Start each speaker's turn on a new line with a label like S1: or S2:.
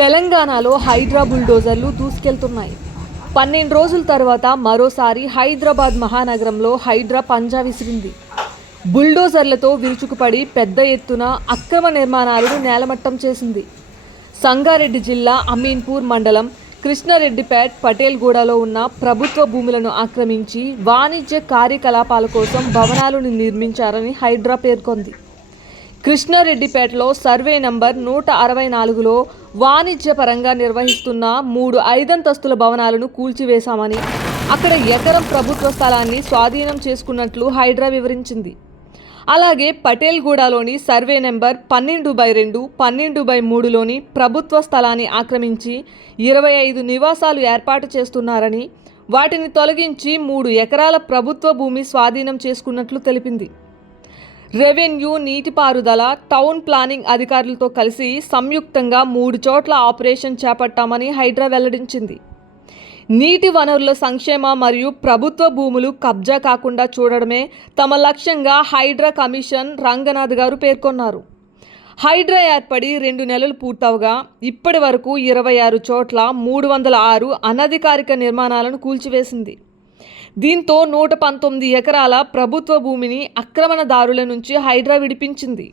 S1: తెలంగాణలో హైడ్రా బుల్డోజర్లు దూసుకెళ్తున్నాయి. పన్నెండు రోజుల తర్వాత మరోసారి హైదరాబాద్ మహానగరంలో హైడ్రా పంజా విసిరింది. బుల్డోజర్లతో విరుచుకుపడి పెద్ద ఎత్తున అక్రమ నిర్మాణాలను నేలమట్టం చేసింది. సంగారెడ్డి జిల్లా అమీన్పూర్ మండలం కృష్ణారెడ్డిపేట్ పటేల్గూడలో ఉన్న ప్రభుత్వ భూములను ఆక్రమించి వాణిజ్య కార్యకలాపాల కోసం భవనాలను నిర్మించారని హైడ్రా పేర్కొంది. కృష్ణారెడ్డిపేటలో సర్వే నంబర్ నూట అరవై నాలుగులో వాణిజ్యపరంగా నిర్వహిస్తున్న మూడు ఐదంతస్తుల భవనాలను కూల్చివేశామని అక్కడ ఎకరం ప్రభుత్వ స్థలాన్ని స్వాధీనం చేసుకున్నట్లు హైడ్రా వివరించింది. అలాగే పటేల్గూడలోని సర్వే నెంబర్ పన్నెండు బై రెండు పన్నెండు బై మూడులోని ప్రభుత్వ స్థలాన్ని ఆక్రమించి ఇరవై ఐదు నివాసాలు ఏర్పాటు చేస్తున్నారని వాటిని తొలగించి మూడు ఎకరాల ప్రభుత్వ భూమి స్వాధీనం చేసుకున్నట్లు తెలిపింది. రెవెన్యూ నీటిపారుదల టౌన్ ప్లానింగ్ అధికారులతో కలిసి సంయుక్తంగా మూడు చోట్ల ఆపరేషన్ చేపట్టామని హైడ్రా వెల్లడించింది. నీటి వనరుల సంక్షేమ మరియు ప్రభుత్వ భూములు కబ్జా కాకుండా చూడడమే తమ లక్ష్యంగా హైడ్రా కమిషన్ రంగనాథ్ గారు పేర్కొన్నారు. హైడ్రా ఏర్పడి రెండు నెలలు పూర్తవగా ఇప్పటి వరకు ఇరవై ఆరు చోట్ల మూడు వందల ఆరు అనధికారిక నిర్మాణాలను కూల్చివేసింది. దీంతో నూట పంతొమ్మిది ఎకరాల ప్రభుత్వ భూమిని ఆక్రమణదారుల నుంచి హైడ్రా విడిపించింది.